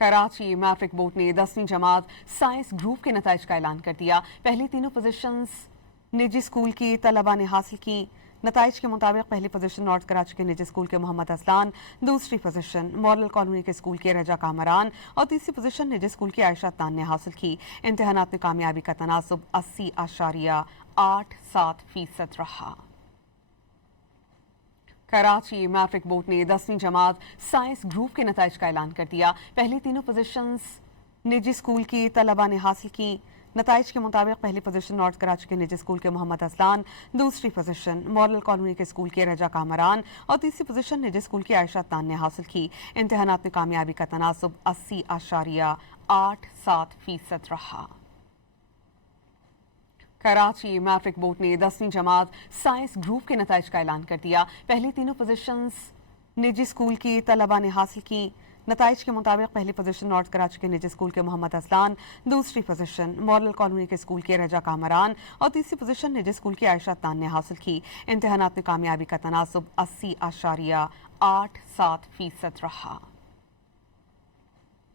Karachi matric board ने 10वीं जमात science group के नताइज का ऐलान कर दिया। पहली तीनों पोजीशंस निजी स्कूल की तलबा ने हासिल की। नताइज के मुताबिक पहली पोजीशन नॉर्थ कराची के निजी स्कूल के मोहम्मद असलान, दूसरी पोजीशन मॉडल कॉलोनी के स्कूल के रजा कामरान और तीसरी पोजीशन निजी स्कूल की आयशा तान ने हासिल की। इम्तिहानात में कामयाबी का तनासुब 80.87% रहा। कराची मैट्रिक बोर्ड ने 10वीं जमात साइंस ग्रुप के नताइज का ऐलान कर दिया। पहली तीनों पोजीशंस निजी स्कूल की तलबा ने हासिल की। नताइज के मुताबिक पहली पोजीशन नॉर्थ कराची के निजी स्कूल के मोहम्मद असलान, दूसरी पोजीशन मॉडल कॉलोनी के स्कूल के रजा कामरान और तीसरी पोजीशन निजी स्कूल की आयशा तान ने हासिल की। इम्तिहानात में कामयाबी का तनासुब 80.87% रहा। कराची मैट्रिक बोर्ड ने 10वीं जमात साइंस ग्रुप के नताइज का ऐलान कर दिया। पहली तीनों पोजीशंस निजी स्कूल की तलबा ने हासिल की। नताइज के मुताबिक पहली पोजीशन नॉर्थ कराची के निजी स्कूल के मोहम्मद असलान, दूसरी पोजीशन मॉडल कॉलोनी के स्कूल के रजा कामरान और तीसरी पोजीशन निजी स्कूल की आयशा तान ने हासिल की। इम्तिहानात में कामयाबी का तनासुब 80.87% रहा।